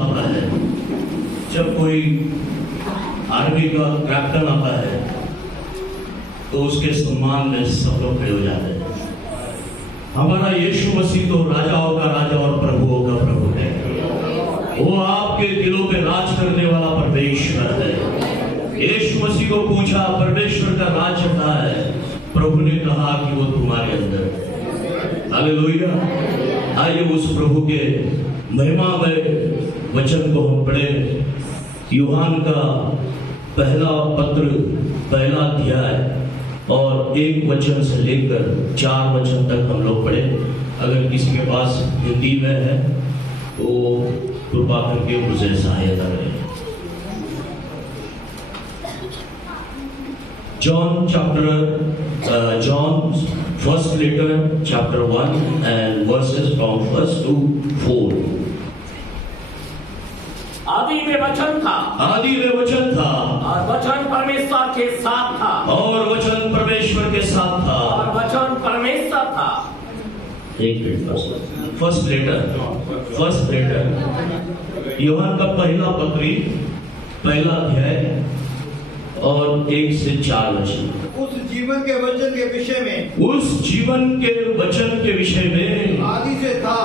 सिखाता है। जब कोई आर्मी का कैप्टन आता है तो उसके सम्मान में सब लोग खड़े हो जाते हैं। हमारा यीशु मसीह तो राजाओं का राजा और प्रभुओं का प्रभु है। वो आपके दिलों पे राज करने वाला परमेश्वर है। यीशु मसीह को पूछा परमेश्वर का राज कहाँ है? प्रभु ने कहा कि वो तुम्हारे अंदर है। हालेलुया। आइए उस प्रभु के महिमामय वचन को हम पढ़े। यूहान का पहला पत्र, पहला अध्याय और 1 वचन से लेकर 4 वचन तक हम लोग पढ़े। अगर किसी के पास हिंदी में है तो कृपा करके मुझे सहायता करें। John first letter chapter 1 and verses from 1 to 4। आदि में वचन था, आदि में वचन था, और वचन परमेश्वर के साथ था, और वचन परमेश्वर के साथ था, और वचन परमेश्वर था। एक मिनट। फर्स्ट लेटर यूहन का पहला पत्री, पहला अध्याय और 1 से 4 वचन। उस जीवन के वचन के विषय में, उस जीवन के वचन के विषय में आदि से था,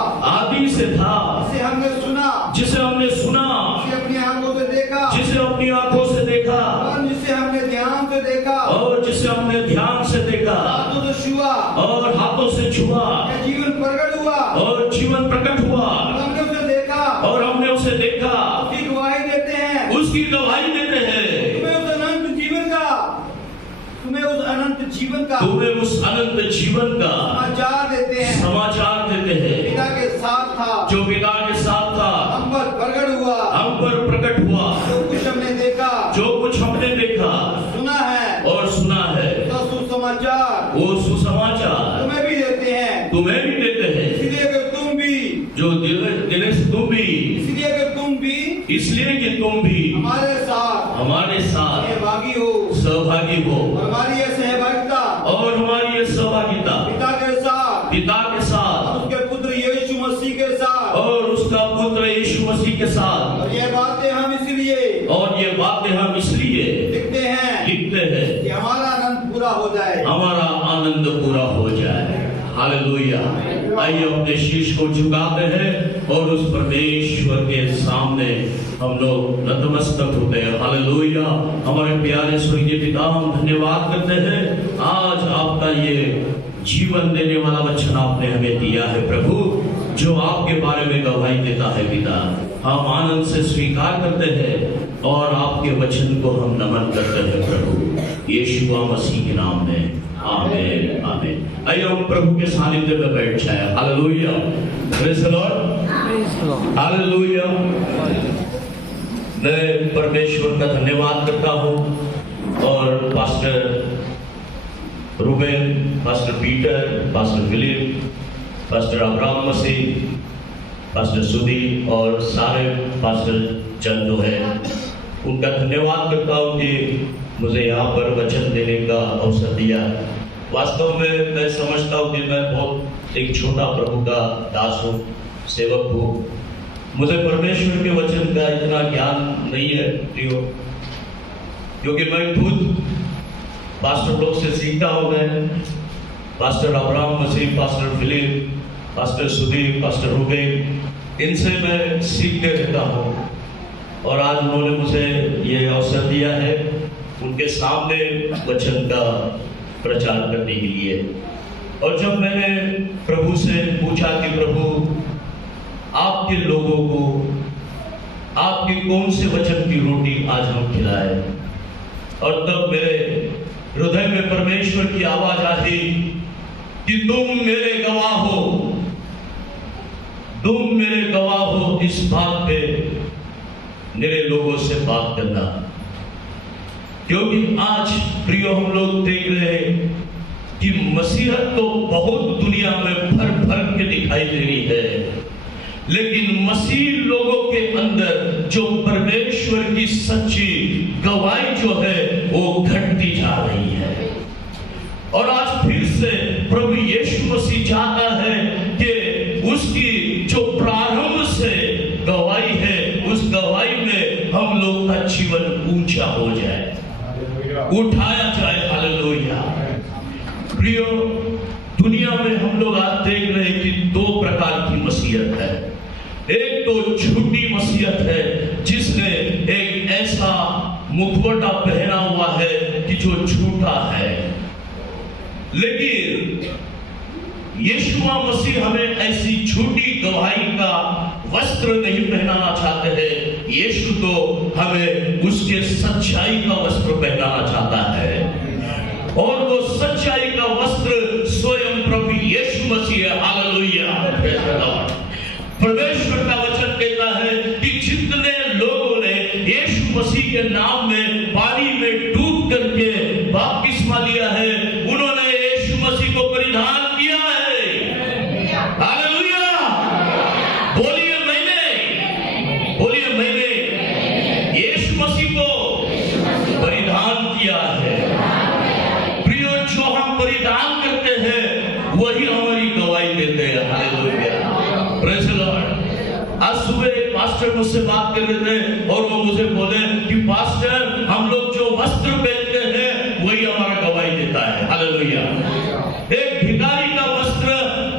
जिसे हमने सुना, जिसे हमने सुना, जिसे अपनी आंखों से देखा, जिसे अपनी आंखों से देखा, और जिसे हमने ध्यान से देखा, और जिसे हमने ध्यान से देखा, हाथों से छुआ, और हाथों से छुआ, यह जीवन प्रकट हुआ, और जीवन प्रकट हुआ, हमने उसे देखा, और हमने उसे देखा, उसकी गवाही देते हैं, उसकी गवाही देते हैं। तुम्हें उस अनंत जीवन का समाचार देते हैं, पिता के साथ था, जो पिता के साथ था, हम पर प्रकट हुआ, जो कुछ हमने देखा, सुना है, तो सुसमाचार, वो सुसमाचार तुम्हें भी देते हैं, इसलिए कि तुम भी, इसलिए कि तुम भी हमारे साथ सहभागी हो, और हमारी यह सहभागिता, पिता के साथ, उसके पुत्र यीशु मसीह के साथ, और उसका पुत्र यीशु मसीह के साथ। और ये बातें हम इसलिए लिखते हैं कि हमारा आनंद पूरा हो जाए। हालेलुया। आइए अपने शीश को झुकाते हैं और उस परमेश्वर के सामने हम लोग नतमस्तक होते हैं। हालेलुया। हमारे प्यारे स्वर्गीय पिता, हम धन्यवाद करते हैं आज आपका ये जीवन देने वाला वचन आपने हमें दिया है प्रभु, जो आपके बारे में गवाही देता है पिता। हम आनंद से स्वीकार करते हैं और आपके वचन को हम नमन करते हैं प्रभु, यीशु मसीह के नाम में। आमीन, आमीन। आइए हम प्रभु के सानिध्य में बैठ जाए। Hallelujah. Praise the Lord. Hallelujah. मैं परमेश्वर का धन्यवाद करता हूँ और pastor Ruben, pastor Peter, pastor Philip, pastor Abraham Masih, pastor Sudi और सारे पास्टर जन जो है उनका धन्यवाद करता हूँ कि मुझे यहाँ पर वचन देने का अवसर दिया। वास्तव में मैं समझता हूँ कि मैं बहुत एक छोटा प्रभु का दास हूँ, सेवक हूँ। मुझे परमेश्वर के वचन का इतना ज्ञान नहीं है प्रियो, क्योंकि मैं खुद पास्टर लोग से सीखता हूँ। मैं pastor Abraham Masih, pastor Philip, pastor Sudeep, pastor Ruben, इनसे मैं सीखते रहता हूँ और आज उन्होंने मुझे ये अवसर दिया है उनके सामने वचन का प्रचार करने के लिए। और जब मैंने प्रभु से पूछा कि प्रभु आपके लोगों को आपके कौन से वचन की रोटी आज हम खिलाए, और तब मेरे हृदय में परमेश्वर की आवाज आई कि तुम मेरे गवाह हो, तुम मेरे गवाह हो इस बात पे मेरे लोगों से बात करना। क्योंकि आज प्रियो हम लोग देख रहे हैं कि मसीहत तो बहुत दुनिया में भर भर के दिखाई दे रही है, लेकिन मसीह लोगों के अंदर जो परमेश्वर की सच्ची गवाही जो है वो घटती जा रही है। और आज फिर से प्रभु यीशु मसीह चाहता है कि उसकी जो प्रारंभ से गवाही है लोग का जीवन ऊंचा हो जाए, उठाया जाए। हालेलुया। प्रियो, दुनिया में हम लोग आज देख रहे हैं कि दो प्रकार की मसीहत है। एक तो झूठी मसीहत है, जिसने एक ऐसा मुखवटा पहना हुआ है कि जो झूठा है। लेकिन यीशु मसीह हमें ऐसी झूठी गवाही का वस्त्र नहीं पहनाना चाहते हैं। यीशु तो हमें उसके सच्चाई का वस्त्र पहनाना चाहता है, और वो सच्चाई का वस्त्र स्वयं प्रभु यीशु मसीह है। हालेलुया। परमेश्वर का वचन कहता है कि जितने लोगों ने यीशु मसीह के नाम में पानी में डूब करके बपतिस्मा लिया है, उन्होंने यीशु मसीह को परिधान किया है। हालेलुया। बोलिए मैंने यीशु मसीह को परिधान किया है। प्रियो, जो हम परिधान करते हैं वही हमारी गवाही देते हैं। हालेलुया। Praise the Lord. आज सुबह एक पास्टर मुझसे बात कर रहे थे और वो मुझे बोले कि पास्टर, हम लोग जो वस्त्र पहनते हैं वही हमारा गवाही देता है। हालेलुया। एक भिखारी का वस्त्र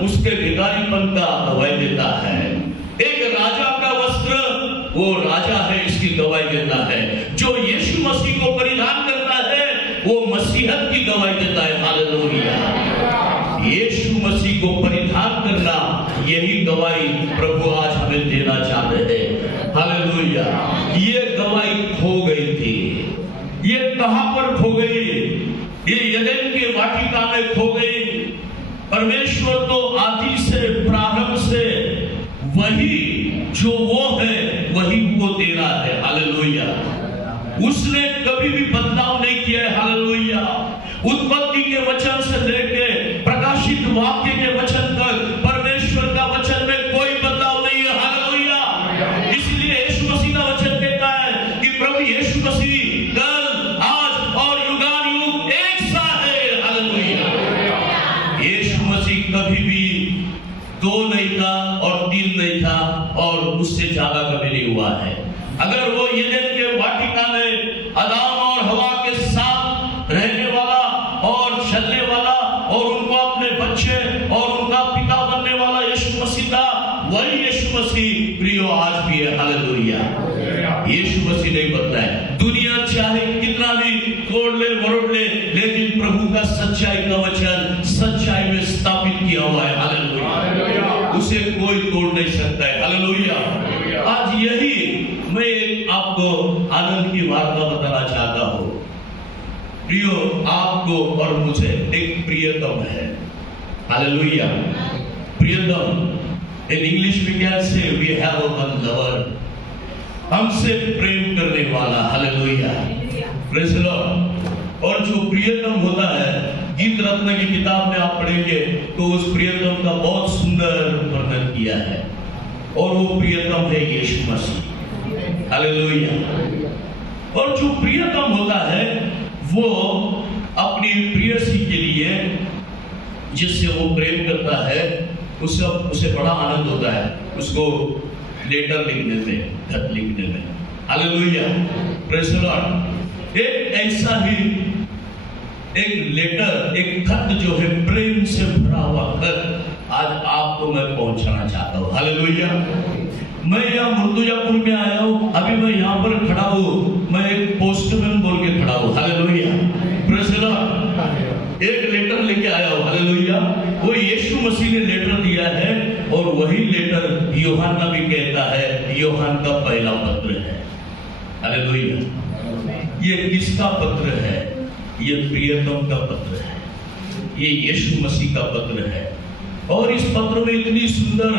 उसके भिखारीपन का गवाही देता है। एक राजा का वस्त्र वो राजा है इसकी गवाही देता है। जो यीशु मसीह को परिधान करता है वो मसीहत की गवाही देता है। हालेलुया। यीशु मसीह को परिधान करना, यही गवाही प्रभु आज हमें देना चाहते हैं। हालेलुया। ये गवाही खो गई थी। ये कहां पर खो गई? ये यदेन के वाटिका में खो गई। परमेश्वर तो आदि से, प्रारंभ से वही जो वो है वही वो दे रहा है। हालेलुया। उसने कभी भी बदलाव नहीं किया है। हालेलुया। उत्पत्ति के वचन से लेके प्रकाशित वाक्य के वचन तक परमेश्वर का वचन में कोई बदलाव नहीं है। हालेलुया। इसलिए यीशु मसीह का वचन कहता है कि प्रभु यीशु मसीह कल, आज और युगानुयुग एक सा है। हालेलुया। यीशु मसीह कभी भी दो नहीं था और तीन नहीं था और उससे ज्यादा कभी नहीं हुआ है। अगर वो यदेन के वाटिका में आदम और हवा के साथ रहने वाला और चलने वाला और उनको अपने बच्चे और उनका पिता बनने वाला यीशु मसीह था, वही यीशु मसीह प्रियो आज भी है। हालेलुया। यीशु मसीह नहीं बदला है। दुनिया चाहे कितना भी तोड़ ले मरोड़ ले, लेकिन प्रभु का सच्चाई का वचन सच्चाई में स्थापित किया हुआ है। हालेलुया। उसे कोई तोड़ नहीं सकता है। हालेलुया। आज यही मैं आपको आनंद की वार्ता बताना चाहता हूं। प्रियो, आपको और मुझे एक प्रियतम है। हालेलुया। प्रियतम इन इंग्लिश में क्या से we have a one lover, हमसे प्रेम करने वाला। हालेलुया। Praise the lord. और जो प्रियतम होता है, गीत रत्न की किताब में आप पढ़ेंगे तो उस प्रियतम का बहुत सुंदर वर्णन किया है, और वो प्रियतम है यीशु मसीह। हालेलुया। और जो प्रियतम होता है वो अपनी प्रियसी के लिए, जिससे वो प्रेम करता है, उसे बड़ा आनंद होता है उसको लेटर लिखने में, खत लिखने में। हालेलुया। Praise the Lord. एक ऐसा ही एक लेटर, एक खत जो है प्रेम से भरा हुआ खत आज आपको मैं पहुंचाना चाहता हूं। हालेलुया। मैं यहाँ मुर्तुजापुर में आया हूँ, अभी मैं यहाँ पर खड़ा हूँ, मैं एक पोस्टमैन बोल के खड़ा हूँ। हालेलुया। Praise the Lord. एक लेटर लेके आया हूँ। हालेलुया। वो यीशु मसीह ने लेटर दिया है, और वही लेटर यूहन्ना भी कहता है, यूहन्ना का पहला पत्र है। हालेलुया। ये किसका पत्र है? ये प्रियतम का पत्र है। ये यीशु मसीह का पत्र है। और इस पत्र में इतनी सुंदर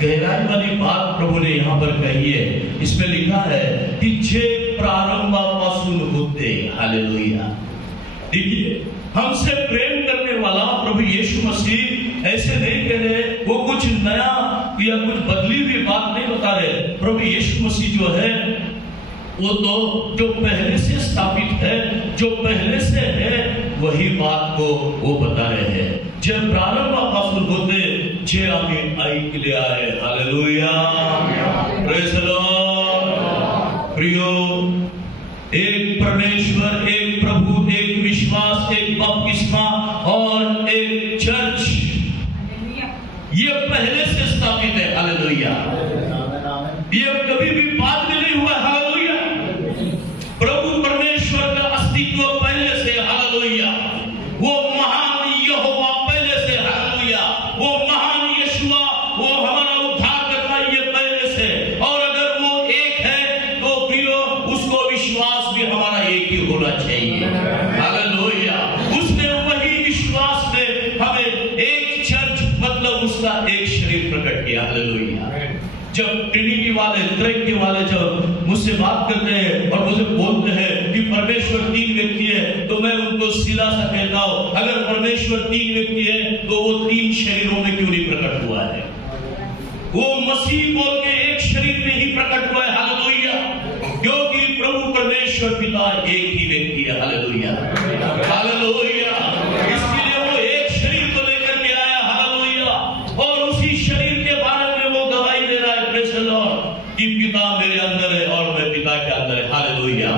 गहराई वाली बात प्रभु ने यहाँ पर कही है। इसमें लिखा है कि जे प्रारंभापासून होते। हालेलुया। देखिए, हमसे प्रेम करने वाला प्रभु यीशु मसीह ऐसे नहीं कह रहे, वो कुछ नया या कुछ बदली हुई बात नहीं बता रहे। प्रभु यीशु मसीह जो है वो तो जो पहले से स्थापित है, जो पहले से है, वही बात को वो बता रहे हैं। जब प्रारंभापासून होते जे आम्ही ऐकले आहे। हालेलुया। Praise the Lord. प्रियो, एक परमेश्वर, एक प्रभु, एक विश्वास, एक बपतिस्मा और एक चर्च, ये पहले से स्थापित है। हालेलुया। ये कभी भी बाद में नहीं हुआ। हालेलुया। प्रभु परमेश्वर का अस्तित्व पहले से। हालेलुया। वो महान यहोवा पहले से। हालेलुया। वो महान यीशुआ, वो हमारा उद्धार करना, ये पहले से। और अगर वो एक है तो प्रियो, उसको विश्वास भी हमारा एक ही होना चाहिए। हालेलुया। उसने वही विश्वास में हमें एक चर्च, मतलब उसका एक शरीर प्रकट किया। हालेलुया। जब ट्रिनिटी वाले, त्रैक्य वाले जब मुझसे बात करते हैं और मुझे बोलते हैं कि परमेश्वर 3 व्यक्ति है, तो मैं उनको सीधा सा कहता हूं, अगर परमेश्वर 3 व्यक्ति है तो वो 3 शरीरों में क्यों नहीं प्रकट हुआ है? वो मसीह बोल के एक शरीर में ही प्रकट हुआ है। हालेलुया। क्योंकि प्रभु परमेश्वर पिता एक ही व्यक्ति है। हालेलुया। हालेलुया। इसके लिए वो एक शरीर को लेकर के आया। हालेलुया। और उसी शरीर के बारे में वो गवाही दे रहा है, प्रेज़ द लॉर्ड, कि पिता मेरे अंदर है और मैं पिता के अंदर है। हालेलुया।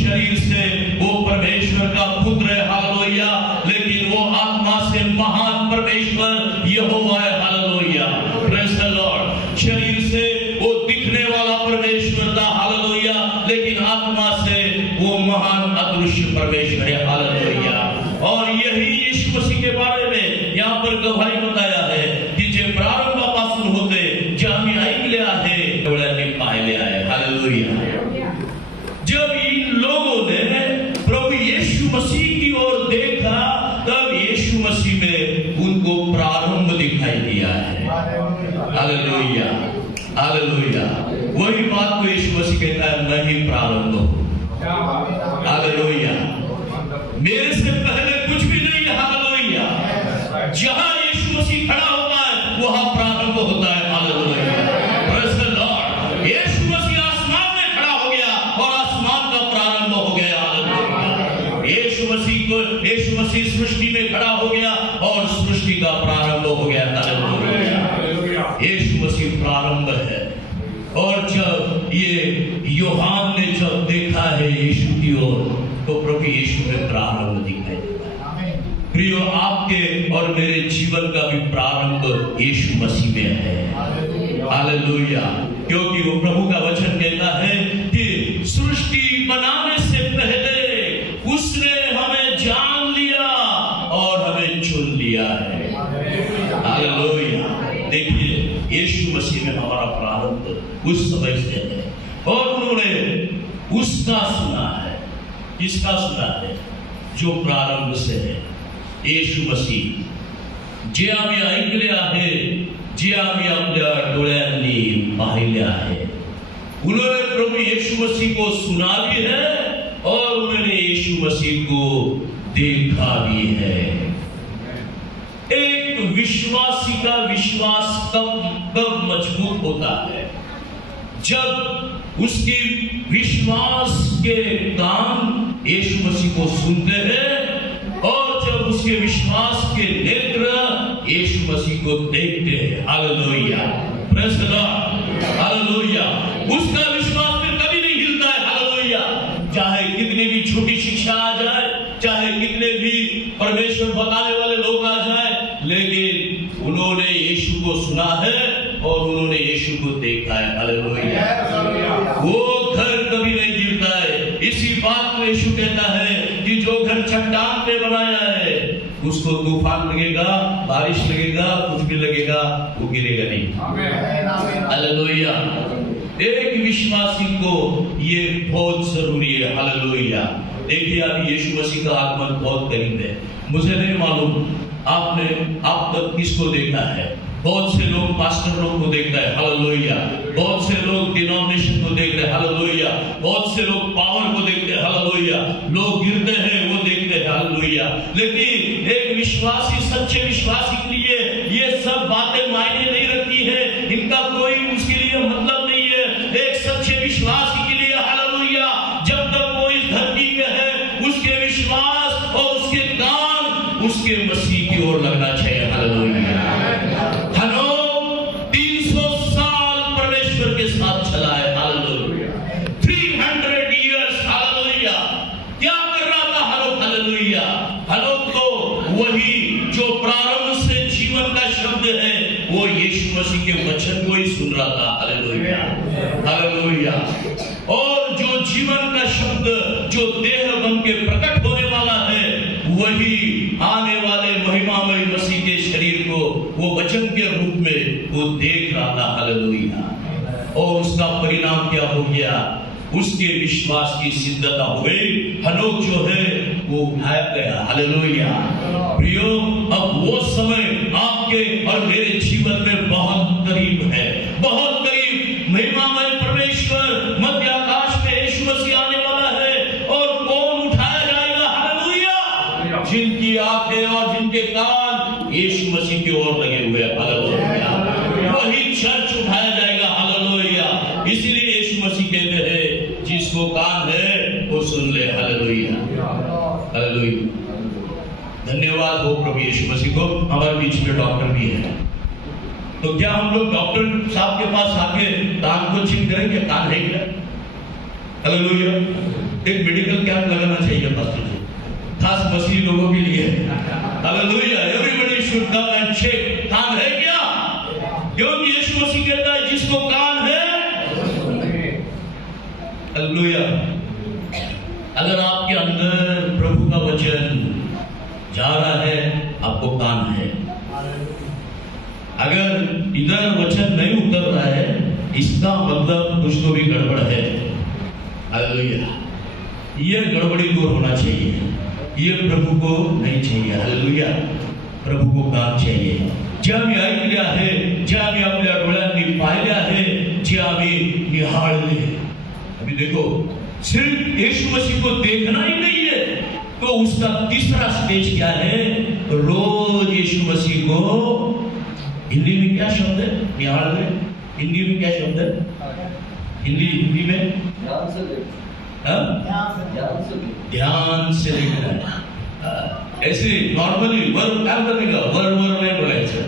शरीर से वो परमेश्वर का पुत्र है। हालेलुया। लेकिन वो आत्मा से महान परमेश्वर यहोवा है। हालेलुया। Praise the Lord. शरीर से वो दिखने वाला परमेश्वर था। हालेलुया। लेकिन आत्मा से वो महान अदृश्य परमेश्वर है। हालेलुया। और यही यीशु मसीह के बारे में यहाँ पर गवाही बताया है कि जे प्रारंभापासून होते, जे आम्ही ऐकले आहे, डोळ्यांनी पाहिले आहे। हालेलुया। जब इन लोगों ने प्रभु यीशु मसीह की ओर देखा, तब यीशु मसीह में उनको प्रारंभ दिखाई दिया है। हालेलुया। हालेलुया। वही बात को यीशु मसीह कहता है, मैं ही प्रारंभ हूं। हालेलुया। मेरे से पहले कुछ भी नहीं है। हालेलुया। जहां यीशु मसीह खड़ा होता है वहां प्रारंभ होता है। Hallelujah. Praise the Lord. Yeshu Masih आसमान में खड़ा हो गया और आसमान का प्रारंभ हो गया। हालेलुया। यीशु मसीह सृष्टि में खड़ा हो गया और सृष्टि का प्रारंभ हो गया। हालेलुया। यीशु मसीह प्रारंभ है। और जब ये यूहन्ना ने जब देखा है यीशु की ओर, तो प्रभु यीशु में प्रारंभ दिखाई देता है। प्रियो, आपके और मेरे जीवन का भी प्रारंभ यीशु मसीह में है। हालेलुया। क्योंकि वो प्रभु का वचन कहता है कि सृष्टि बनाने से पहले उसने हमें जान लिया और हमें चुन लिया है। हालेलुया। देखिए, यीशु मसीह में हमारा प्रारंभ उस समय से है और उन्होंने उसका सुना है। किसका सुना है? जो प्रारंभ से है, यीशु मसीह। जे आम्ही ऐकले आहे, जे आम्ही आपल्या डोळ्यांनी पाहिले आहे। उन्होंने प्रभु यीशु मसीह को सुना भी है और उन्होंने यीशु मसीह को देखा भी है। एक विश्वासी का विश्वास कब मजबूत होता है? जब उसकी विश्वास के कान यीशु मसीह को सुनते हैं और जब उसके विश्वास के नेत्र यीशु मसीह को देखते हैं। Hallelujah. Praise the Lord. Hallelujah. उसका विश्वास फिर कभी नहीं हिलता है। हालेलुया। चाहे कितने भी छोटी शिक्षा आ जाए, चाहे कितने भी परमेश्वर बताने वाले लोग आ जाए, लेकिन उन्होंने यीशु को सुना है और उन्होंने यीशु को देखा है। हालेलुया। वो घर कभी नहीं गिरता है। इसी बात को यीशु कहता है कि जो घर चट्टान पे बनाया है, उसको तूफान लगेगा, बारिश लगेगा, कुछ भी लगेगा, वो गिरेगा नहीं। हालेलुया। एक विश्वासी को ये बहुत जरूरी है। हालेलुया। देखिए, अभी यीशु मसीह का आगमन बहुत करीब है। मुझे नहीं मालूम आपने आप तक किसको देखा है। बहुत से लोग पास्टर लोग को देखता है। हालेलुया। बहुत से लोग डिनोमिनेशन को देख रहे हैं। हालेलुया। बहुत से लोग पावर को देखते हैं। हालेलुया। लोग गिरते हैं, वो देखते हैं। हालेलुया। लेकिन एक विश्वासी, सच्चे विश्वासी के लिए ये सब बातें मायने नहीं रखती है। इनका कोई उसके लिए मतलब नहीं है। एक सच्चे विश्वासी के लिए, हालेलुया, जब तक वो इस धरती पे है, उसके विश्वास और उसके काम उसके मसीह की ओर लगना चाहिए। हालेलुया। हनोक 300 साल परमेश्वर के साथ चला है। हालेलुया। 300 हालेलुया। और जो जीवन का शब्द जो देह बन के प्रकट होने वाला है, वही आने वाले महिमामय मसीह के शरीर को वो वचन के रूप में वो देख रहा था। हालेलुया। और उसका परिणाम क्या हो गया? उसके विश्वास की सिद्धता हो गई। हनोक जो है वो उठाया गया। हालेलुया। प्रियो, अब वो समय आपके और मेरे जीवन में बहुत करीब है, बहुत करीब। महिमामय परमेश्वर मध्य आकाश में यीशु मसीह आने वाला है। और कौन उठाया जाएगा? हालेलुया। जिनकी आंखें और जिनके कान यीशु मसीह की ओर लगे हुए हैं। हालेलुया। वही चर्च उठाया जाएगा। हालेलुया। इसलिए यीशु मसीह कहते हैं, जिसको कान है वो सुन ले। हालेलुया। हालेलुया। धन्यवाद हो प्रभु यीशु मसीह को। हमारे बीच में डॉक्टर भी है, तो क्या हम लोग डॉक्टर साहब के पास आके कान को चेक करेंगे कान है क्या? हालेलुया। एक मेडिकल कैंप लगाना चाहिए पास्टर जी, खास मसीह लोगों के लिए। Hallelujah. Everybody should come and check कान है क्या? क्योंकि यीशु मसीह कहता है, जिसको कान है। हालेलुया। अगर आपके अंदर प्रभु का वचन जा रहा है, आपको कान है। अगर इधर वचन नहीं उतर रहा है, इसका मतलब कुछ तो भी गड़बड़ है। हालेलुया। ये गड़बड़ी दूर होना चाहिए, ये प्रभु को नहीं चाहिए। हालेलुया। प्रभु को कान चाहिए। जे आम्ही ऐकले आहे, जे आम्ही आपल्या डोळ्यांनी पाहिले आहे, जे आम्ही निहाळले। अभी देखो, सिर्फ यीशु मसीह को देखना ही नहीं है, तो उसका तीसरा स्टेज क्या है? रोज यीशु मसीह को, हिंदी में क्या शब्द है? निहाळले। हिंदी में क्या शब्द है? हिंदी में ध्यान से देखना। ऐसे नॉर्मली वर्ब काय करणे का? वर नाही बोलायचं।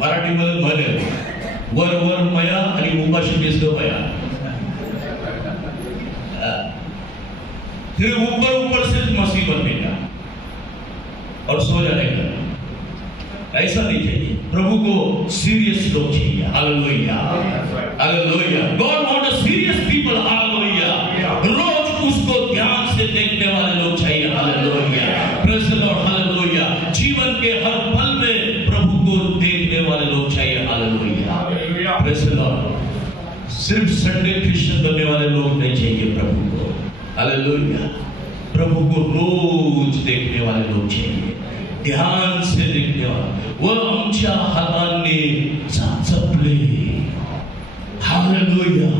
मराठीमध्ये म्हणे वर मया आणि उपाशी दिसतो मया। फिर ऊपर से मसीह बनने का और सो जाने का, ऐसा नहीं चाहिए। प्रभु को सीरियस लोग चाहिए। Hallelujah. Hallelujah. God want a serious people. Hallelujah. रोज उसको ध्यान से देखने वाले लोग चाहिए। Hallelujah. Praise the Lord. Hallelujah. जीवन के हर पल में प्रभु को देखने वाले लोग चाहिए। हालेलुया। Praise the Lord. सिर्फ संडे क्रिश्चियन बनने वाले लोग नहीं चाहिए प्रभु को। हालेलुया। प्रभु को रोज देखने वाले लोग चाहिए, ध्यान से देखने वाले। वो आमच्या हातांनी जपले। हालेलुया।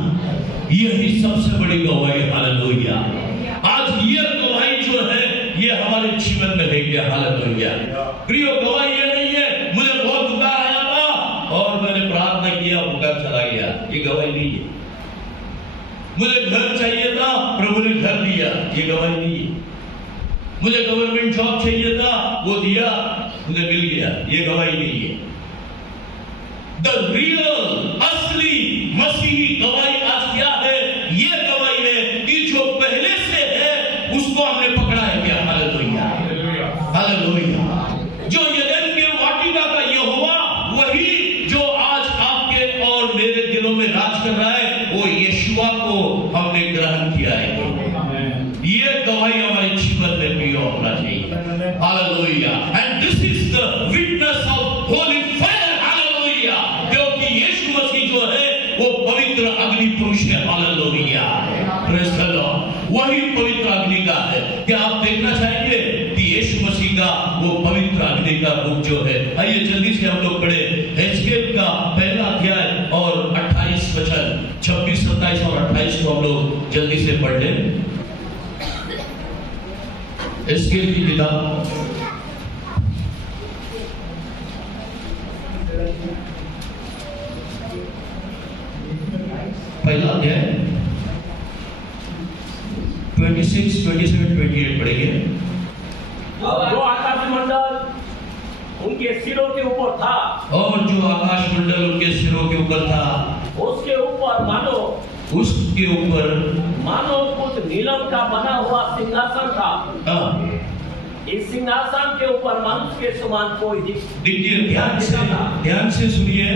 यही सबसे बड़ी गवाही। हालेलुया। आज ये गवाही जो है, ये हमारे जीवन में है क्या? हालेलुया। प्रियो, गवाही ये नहीं है मुझे बहुत बुखार आया था और मैंने प्रार्थना किया, बुखार चला गया। ये गवाही नहीं है। मुझे घर चाहिए था, प्रभु ने घर दिया। ये गवाही नहीं है। मुझे गवर्नमेंट जॉब चाहिए था, वो दिया, मुझे मिल गया। ये गवाही नहीं है। द रियल असली मसीही गवाही आज क्या है? ये गवाही है कि जो पहले से है उसको हमने पकड़ा है क्या? हालेलुया। हालेलुया। जो यदेन के वाटिका का यहोवा, वही जो आज आपके और मेरे दिलों में राज कर रहा है, वो यीशुआ को हमने ग्रहण किया है। ये गवाही हमारे जीवन में भी होना चाहिए। Hallelujah. And this is the witness of Holi fire. Hallelujah. क्योंकि यीशु मसीह जो है वो पवित्र अग्नि पुरुष है। हालेलुया। Praise the Lord. वही पवित्र अग्नि का है। क्या आप देखना चाहेंगे कि यीशु मसीह का वो पवित्र अग्नि का रूप जो है? आइए जल्दी से हम लोग पढ़े एस्केल का पहला अध्याय और 28 वचन, 26, 27 और 28 को हम लोग जल्दी से पढ़ लें। एस्केल की किताब पहला अध्याय 26, 27, 28 पढ़ेंगे। जो आकाश मंडल उनके सिरों के ऊपर था, और जो आकाश मंडल उनके सिरों के ऊपर था, उसके ऊपर उसके ऊपर मानो कुछ नीलम का बना हुआ सिंहासन था। इस सिंहासन के ऊपर मनुष्य के समान कोई देखिए, ध्यान से सुनिए।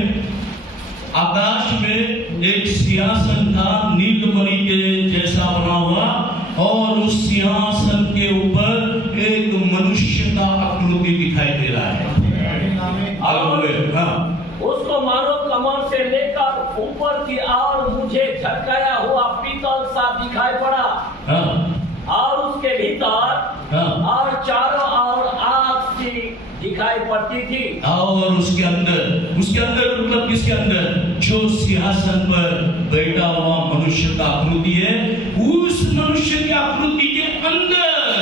आकाश में एक सिंहासन था, नील साफ दिखाई पड़ा हाँ और उसके भीतर हाँ और चारों ओर आग सी दिखाई पड़ती थी। और उसके अंदर मतलब किसके अंदर? जो सिंहासन पर बैठा हुआ मनुष्य का आकृति है, उस मनुष्य की आकृति के अंदर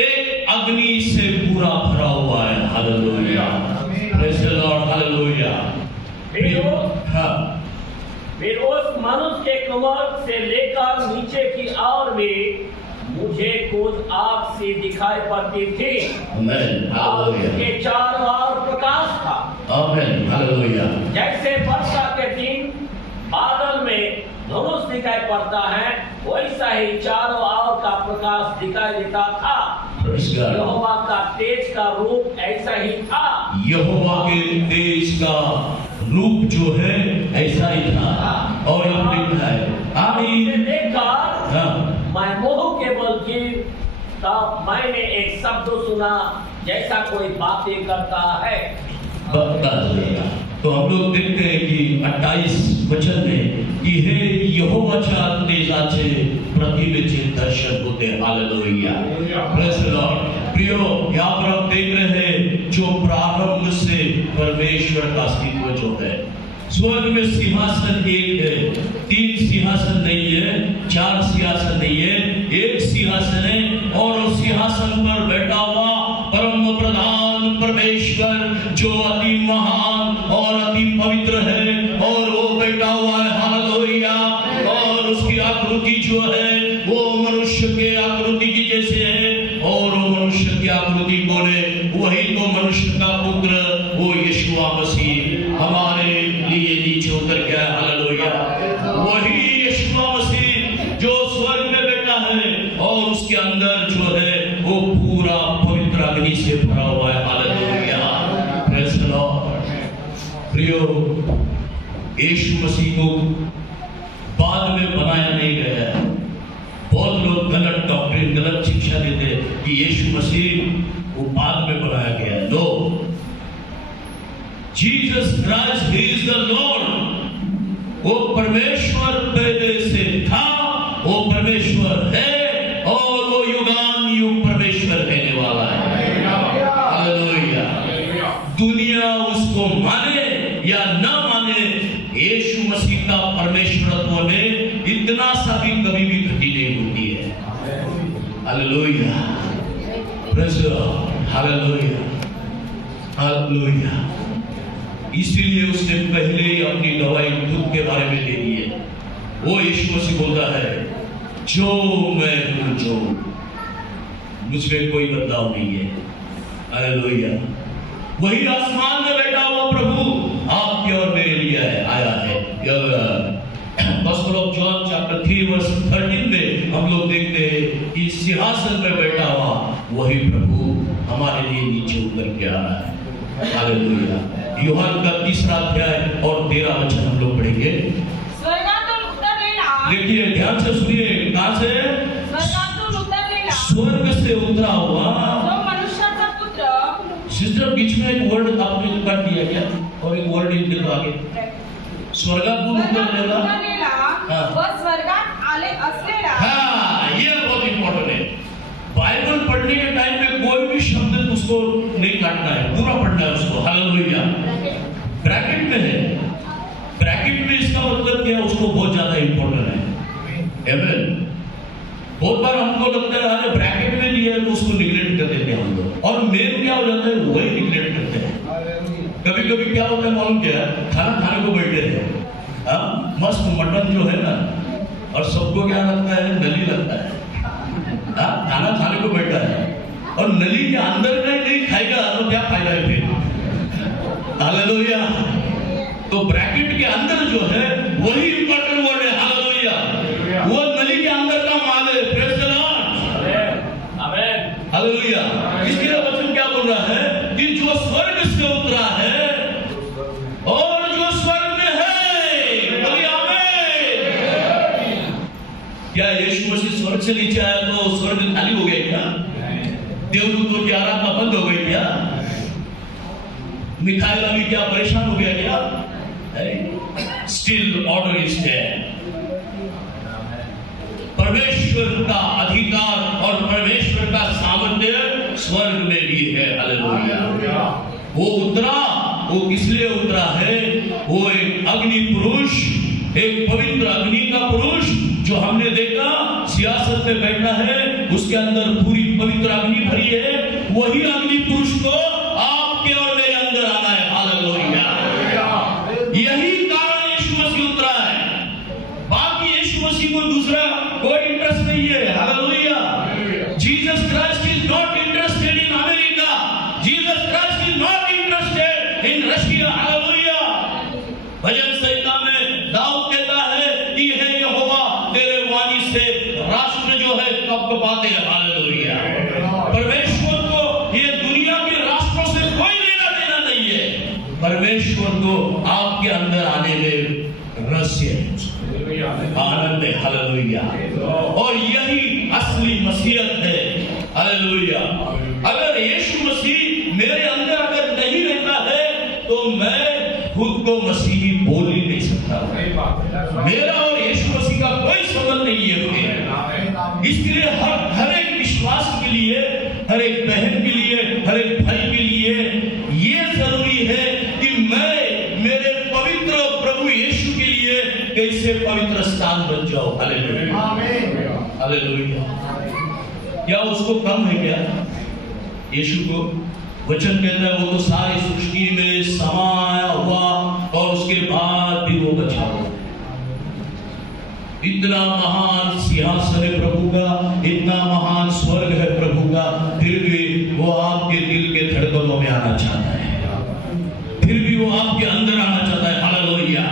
एक अग्नि से पूरा भरा हुआ है। Hallelujah, praise the Lord, hallelujah. फिर उस मनुष्य के कमर से लेकर नीचे की ओर में मुझे कुछ आग सी दिखाई पड़ती थी और उसके चारों ओर प्रकाश था। आमीन, हालेलुया। जैसे वर्षा के दिन बादल में धनुष दिखाई पड़ता है, वैसा ही चारों ओर का प्रकाश दिखाई देता था। यहोवा का तेज का रूप ऐसा ही था। यहोवा के तेज का रूप जो है ऐसा ही था। और लिखा है आमीन। देखकर मैं मोह के बल गिर, तब मैंने एक शब्द सुना जैसा कोई बातें करता है। तो हम लोग देखते हैं कि 28 वचन में कि हे यहोवाच्या तेजाचे प्रतिमेचे दर्शन होते। Hallelujah, praise the Lord. प्रियो, यहाँ पर हम देख रहे हैं जो प्रारंभ से परमेश्वर का अस्तित्व जो है। स्वर्ग में सिंहासन एक है, 3 सिंहासन नहीं है, 4 सिंहासन नहीं है, एक सिंहासन है और उस सिंहासन पर बैठा हुआ परम प्रधान परमेश्वर जो अति महान और अति पवित्र है और वो बैठा हुआ है। हालेलुया। और उसकी आकृति जो है वो मनुष्य के आकृति की जैसे है और वो मनुष्य की आकृति कौन है? वही तो मनुष्य का पुत्र वो यीशु मसीह हमारे लिए नीचे उतर गया। हालेलुया। वही यीशु मसीह जो स्वर्ग में बैठा है और उसके अंदर जो है वो पूरा पवित्र अग्नि से भरा हुआ है। Hallelujah, praise the Lord. प्रियो, यीशु मसीह को बाद में बनाया नहीं गया है। बहुत लोग गलत डॉक्ट्रिन, गलत शिक्षा देते हैं कि यीशु मसीह वो बाद में बनाया गया है। नो, जीसस क्राइस्ट ही इज द लॉर्ड। वो परमेश्वर पहले से था, वो परमेश्वर है और वो युगान युग परमेश्वर रहने वाला है। हालेलुया। दुनिया उसको माने या न माने, यीशु मसीह का परमेश्वरत्व में इतना सा भी कभी भी घटी नहीं होती है। Hallelujah, praise the Lord, hallelujah, hallelujah. इसीलिए उसने पहले ही अपनी गवाही खुद के बारे में ले ली है। वो यीशु मसीह बोलता है जो मैं हूं, जो मुझमें कोई बदलाव नहीं है। हालेलुया। वही आसमान में बैठा हुआ प्रभु आपके और मेरे लिए आया है। Gospel of John chapter 3 verse 13 में हम लोग देखते हैं कि सिंहासन में बैठा हुआ वही प्रभु हमारे लिए नीचे उतर के आ रहा है। हालेलुया। यूहन्ना का 3रा अध्याय और 13 वचन हम लोग पढ़ेंगे। स्वर्गातून उतरलेला, देखिए ध्यान से सुनिए, कहां से? स्वर्गातून उतरलेला, स्वर्ग से उतरा हुआ जो मनुष्याचा पुत्र। सिस्टर, बीच में एक वर्ड आपने काट दिया क्या? और एक वर्ड इनके तो आगे स्वर्गातून उतरलेला व स्वर्गात आले असलेला। हाँ, ये बहुत इंपॉर्टेंट है। बाइबल पढ़ने के टाइम में कोई भी शब्द उसको नहीं काटना है, पूरा पढ़ना है उसको। हालेलुया। ब्रैकेट में है, ब्रैकेट में इसका मतलब क्या है उसको बहुत ज्यादा इंपॉर्टेंट है। आमीन। बहुत बार हमको लगता है अरे ब्रैकेट में दिया है तो उसको निगलेक्ट कर देते हैं हम लोग, और मेन क्या हो जाता है वही निगलेक्ट करते हैं। कभी कभी क्या होता है मालूम क्या? खाना खाने को बैठे हैं, मस्त मटन जो है ना, और सबको क्या लगता है? नली लगता है। खाना खाने को बैठा है और नली के अंदर का ही नहीं खाएगा तो क्या फायदा है फिर? हालेलुया। तो ब्रैकेट के अंदर जो है वही इंपॉर्टेंट वर्ड है। हालेलुया। वो नली के अंदर का माल है। प्रेज़ द लॉर्ड, आमीन। हालेलुया। इसलिए वचन क्या बोल रहा है कि जो स्वर्ग से उतरा है और जो स्वर्ग में है, बोलिए आमीन। क्या यीशु मसीह स्वर्ग से नीचे आया तो स्वर्ग खाली हो गया क्या? देवदूतों की आराधना बंद हो गई क्या? मिखाइल अभी क्या परेशान हो गया क्या? Still order is there. वो किस लिए उतरा है? वो एक अग्नि पुरुष, एक पवित्र अग्नि का पुरुष जो हमने देखा सियासत में बैठा है, उसके अंदर पूरी पवित्र अग्नि भरी है। वही अग्नि पुरुष को आपके और मेरे अंदर आना है। हालेलुया। यही कारण यीशु मसीह उतरा है। बाकी यीशु मसीह को दूसरा कोई इंटरेस्ट नहीं है। Hallelujah. Jesus Christ is not interested in America. Jesus Christ is not interested in Russia. Hallelujah. भजन संहिता में दाऊद कहता है कि है यहोवा तेरे वाणी से राष्ट्र जो है कँपकँपाते हैं। हालेलुया। परमेश्वर को ये दुनिया के राष्ट्रों से कोई लेना देना नहीं है। परमेश्वर को आपके अंदर आने में रहस्य है, आनंद है। हालेलुया। और यही असली मसीहत है। हालेलुया। अगर यीशु मसीह मेरे अंदर अगर नहीं रहता है तो मैं खुद को मसीही बोल ही नहीं सकता। मेरा और यीशु मसीह का कोई संबंध नहीं है। इसलिए हर एक विश्वास के लिए, हर एक बहन के लिए, हर एक भाई के लिए ये जरूरी है कि मैं मेरे पवित्र प्रभु यीशु के लिए कैसे पवित्र स्थान बन जाऊं। हालेलुया। हालेलुया। क्या उसको कम है क्या? यीशु को वचन कहता है वो तो सारी सृष्टि में समाया हुआ और उसके बाद भी वो बचा हुआ। इतना महान सिंहासन है प्रभु का, इतना महान स्वर्ग है प्रभु का, फिर भी वो आपके दिल के धड़कनों में आना चाहता है, फिर भी वो आपके अंदर आना चाहता है। हालेलुया।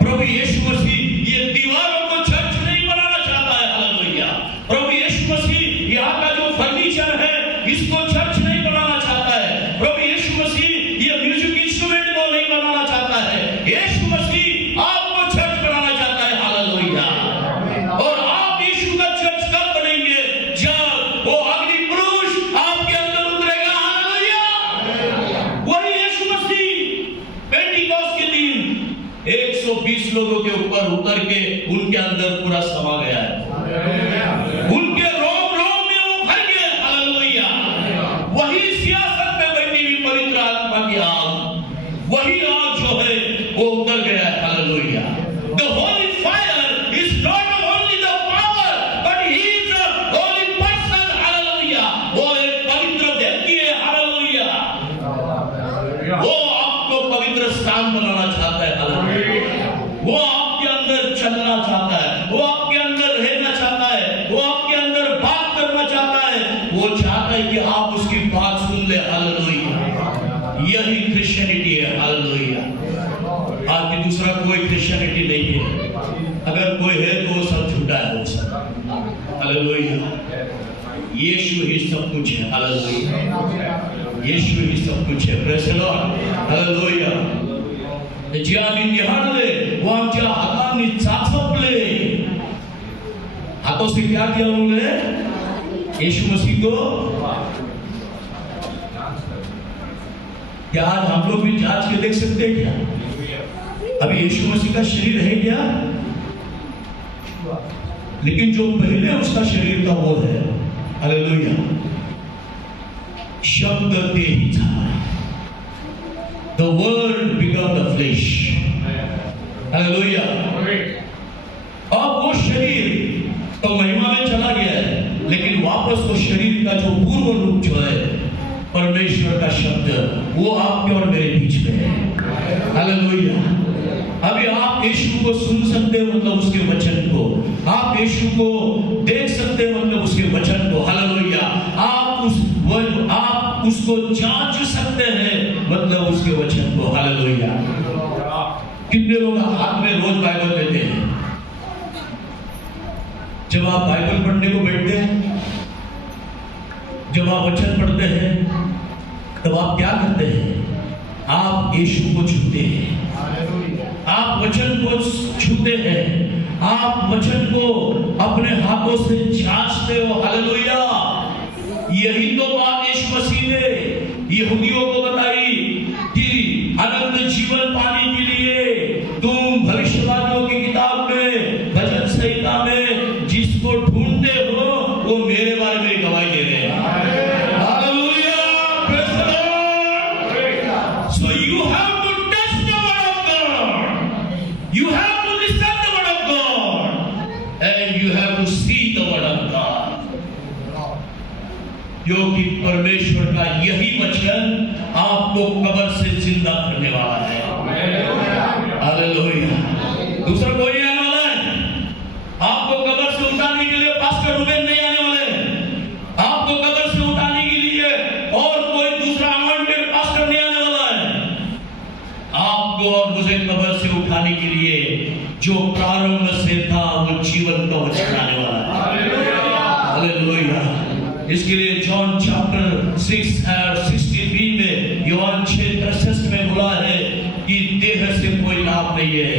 प्रभु यीशु मसीह ये दीवारों को चर्च नहीं बनाना चाहता है। हालेलुया। प्रभु यीशु मसीह यहाँ का जो फर्नीचर है इसको चर्च नहीं बनाना चाहता है। प्रभु यीशु मसीह ये म्यूजिक इंस्ट्रूमेंट को नहीं बनाना चाहता है। यीशु मसीह आपको चर्च बनाना चाहता है। हालेलुया। और आप यीशु का चर्च कब बनेंगे? जब वो अग्नि पुरुष आपके अंदर उतरेगा। हालेलुया। वही यीशु मसीह पेंटिकॉस्ट के दिन 120 लोगों के ऊपर उतर के उनके अंदर पूरा समा गया है। उनके रोम रोम में वो भर गए। हालेलुया। वही सियासत में बैठी हुई पवित्र आत्मा की आग, वही आग जो है वो उतर गया है। Hallelujah. The holy fire is not only the power but he is a holy person. Hallelujah. वो एक पवित्र व्यक्ति है। हालेलुया। वो आपको पवित्र स्थान बनाना चाहता है। हालेलुया। वो आपके अंदर चलना चाहता है, वो आपके अंदर रहना चाहता है, वो आपके अंदर बात करना चाहता है। वो चाहता है कि आप उसकी बात सुन ले। हालेलुया। यही क्रिश्चियनिटी है। हालेलुया। आपकी दूसरा कोई क्रिश्चियनिटी नहीं है। अगर कोई है तो वो सब झूठा है। वो सब। हालेलुया। यीशु ही सब कुछ है। हालेलुया। यीशु ही सब कुछ है। Praise the Lord. हालेलुया। जे आम्ही निहाळले वो आमच्या हातांनी चाचपले। हाथों से क्या किया उन्होंने? यीशु मसीह को। क्या आज हम लोग भी जांच के देख सकते हैं क्या? अभी यीशु मसीह का शरीर है क्या? लेकिन जो पहले उसका शरीर था वो है। हालेलुया। शब्द ते ही था। The word became the flesh. Hallelujah. अब वो शरीर तो महिमा में चला गया है, लेकिन वापस वो शरीर का जो पूर्व रूप जो है परमेश्वर का शब्द वो आपके और मेरे बीच में है। हालेलुया। अभी आप यीशु को सुन सकते हो मतलब उसके वचन को, आप यीशु को देख सकते हो मतलब उसके वचन को। हालेलुया। आप उसको जांच सकते हैं मतलब उसके वचन को। हालेलुया। कितने लोग हाथ में रोज बाइबल लेते हैं? जब आप बाइबल पढ़ने को बैठते हैं, जब आप वचन पढ़ते हैं, तब आप क्या करते हैं? आप यीशु को छूते हैं, आप वचन को छूते हैं, आप वचन को अपने हाथों से जांचते हो। हालेलुया। यही तो बात यीशु मसीह ने यहूदियों को बताई कि अनंत जीवन पाने के लिए तुम भविष्यवाणियों की किताब में, भजन संहिता में जिसको ढूंढते हो वो मेरे बारे में गवाही दे रहे हैं। Hallelujah. Praise the Lord. So you have you have to see the word of God. क्योंकि परमेश्वर का यही वचन आपको कब्र से जिंदा करने वाला है। हालेलुया। दूसरा कोई नहीं आने वाला है आपको कब्र से उठाने के लिए। पास्टर रूबेन नहीं आने वाले आपको कब्र से उठाने के लिए, और कोई दूसरा अनॉइंटेड पास्टर नहीं आने वाला है आपको और मुझे कब्र से उठाने के लिए। जो प्रारंभ से था वो जीवन का वचन आने वाला है। हालेलुया। इसके लिए जॉन चैप्टर 6:63 में, योहान 6:63 में बोला है कि देह से कोई लाभ नहीं है,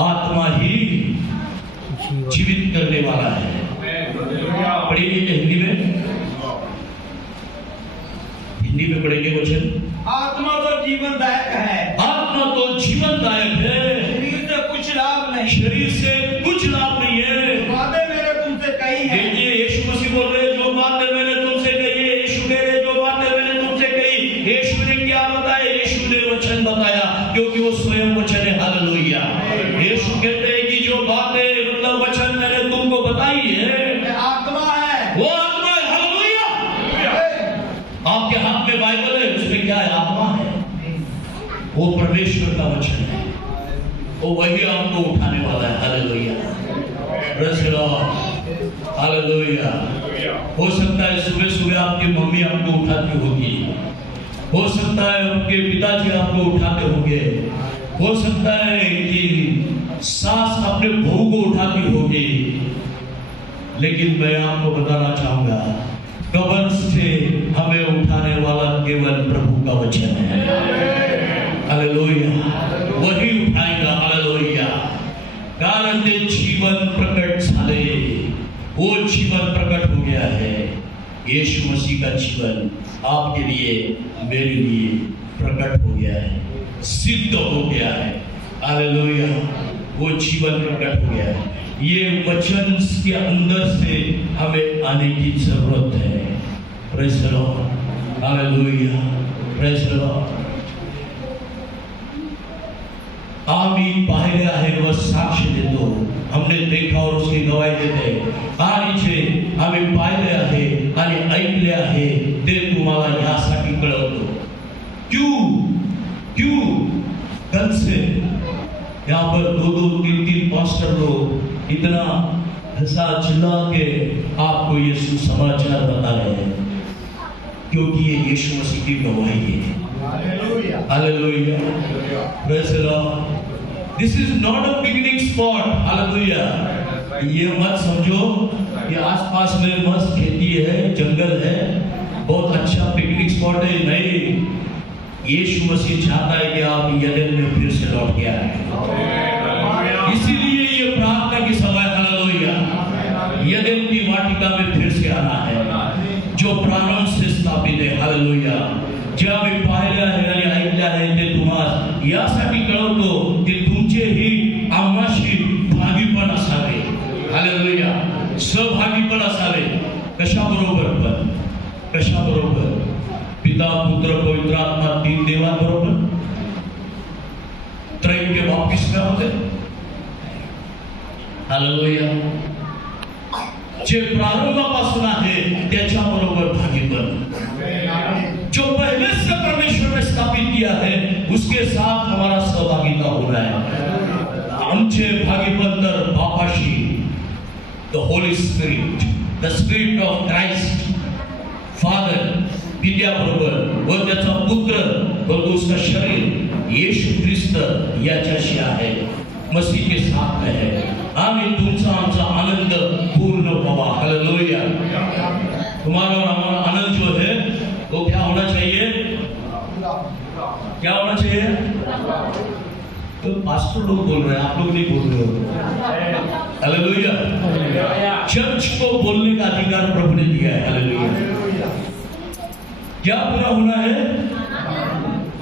आत्मा ही जीवित करने वाला है। पढ़िए हिंदी में पढ़ेंगे वचन। आत्मा तो जीवनदायक है, आत्मा तो जीवनदायक है, शरीर से कुछ लाभ नहीं। शरीर से कुछ लाभ नहीं है। बातें मैंने तुमसे कही है। देखिए यीशु मसीह बोल रहे हैं, जो बातें मैंने तुमसे कही है। यीशु कह रहे जो बातें मैंने तुमसे कही। यीशु ने क्या बताया? यीशु ने वचन बताया, क्योंकि वो स्वयं वचन है। हालेलुया। यीशु कहते हैं कि जो बातें मतलब वचन मैंने तुमको बताई है आत्मा है, वो आत्मा है। हालेलुया। आपके हाथ में बाइबल है, उसमें क्या है? आत्मा है। वो परमेश्वर का वचन है, वो वही आपको उठाने वाला है। Hallelujah. Praise the Lord. Hallelujah. हो सकता है सुबह सुबह आपकी मम्मी आपको उठाती होगी, हो सकता है आपके पिताजी आपको उठाते होंगे, हो सकता है कि सास अपने बहू को उठाती होगी, लेकिन मैं आपको बताना चाहूंगा कब्र से हमें उठाने वाला केवल प्रभु का वचन है। हालेलुया। वही उठाएगा। हालेलुया। कारण ते जीवन प्रकट झाले, वो जीवन प्रकट हो गया है। यीशु मसीह का जीवन आपके लिए मेरे लिए प्रकट हो गया है, सिद्ध हो गया है। हालेलुया। वो जीवन प्रकट हो गया है। ये वचन के अंदर से हमें आने की जरूरत है। Praise the Lord. Hallelujah. Praise the Lord. आम्ही पाहिले आहे व साक्ष देतो, हमने देखा और उसकी गवाही देते। आणि जे आम्ही पाहिले आहे आणि ऐकले आहे ते तुम्हाला यासाठी कळवतो। क्यों कल से यहाँ पर 2-2, 3-3 पास्टर लोग इतना हंसा चिल्ला के आपको ये सुसमाचार बता रहे हैं, क्योंकि ये यीशु मसीह की गवाही है। Hallelujah. Praise the Lord. This is not a picnic spot. Hallelujah. ये मत समझो कि आसपास में मस्त खेती है, जंगल है, बहुत अच्छा पिकनिक स्पॉट है। नहीं, यीशु मसीह चाहता है कि आप यदेन में फिर से लौट के आए। इसीलिए ये प्रार्थना की सभा। हालेलुया। यदेन की वाटिका में फिर से आना है, जो प्रारंभ से स्थापित है। हालेलुया। जे आम्ही पाहिलं आहे आणि ऐकलं आहे ते तुम्हाला यासाठी कळवतो की तुमचेही आम्हाशी भागीपण असावे। हालेलुया। सहभागीपण असावे। कशाबरोबर? पिता, पुत्र, पवित्र आत्मा, 3 देवांबरोबर त्रैक्य बाप्तिस्मा होते। हालेलुया। जे प्रारंभापासून आहे त्याच्याबरोबर भागीपण। जो पहले से परमेश्वर ने स्थापित किया है उसके साथ हमारा सहभागिता होना है। आमचे भागीपण तर बापाशी, the Holy Spirit, the Spirit of Christ Father, पित्या बरोबर व त्याचा पुत्र व उसका शरीर यीशु ख्रिस्त याच्याशी आहे, मसीह के साथ में है। आम्ही तुमचा आमचा आनंद पूर्ण व्हावा। हालेलुया। तुम्हारा और हमारा आनंद जो है वो क्या होना चाहिए? क्या होना चाहिए? तो पास्टर लोग बोल रहे हैं, आप लोग नहीं बोल रहे हो। हालेलुया। चर्च को बोलने का अधिकार प्रभु ने दिया है। हालेलुया। क्या पूरा होना है?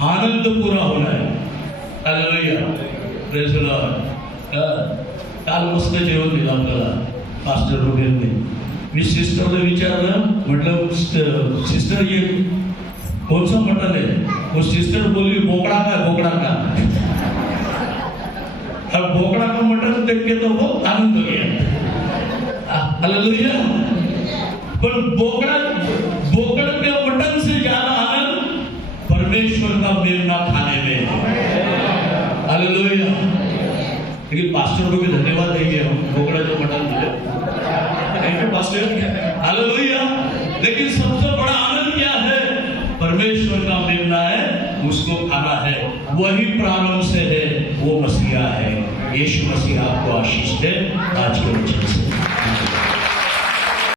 आनंद पूरा होना है। हालेलुया। Praise the Lord. काल मस्त जेवण दिलं आपल्याला पास्टर रूबेनने। मी सिस्टरला विचारलं, म्हटलं सिस्टर ये कौन सा मटन है? वो सिस्टर बोली बोकड़ा का। अब बोकड़ा का मटन देख के तो वो आनंद हो गया, हालेलुया। पर बोकड़ के मटन से ज्यादा आनंद परमेश्वर का मेमना खाने में है, हालेलुया। लेकिन पास्टर को भी धन्यवाद देंगे हम, बोकड़ा जो मटन मिले, थैंक यू पास्टर, हालेलुया। लेकिन सबसे बड़ा आनंद क्या है? परमेश्वर का मेमना है, उसको खाना है, वही प्रारंभ से है, वो मसीहा है। यीशु मसीह आपको आशीष दे आज के वचन से।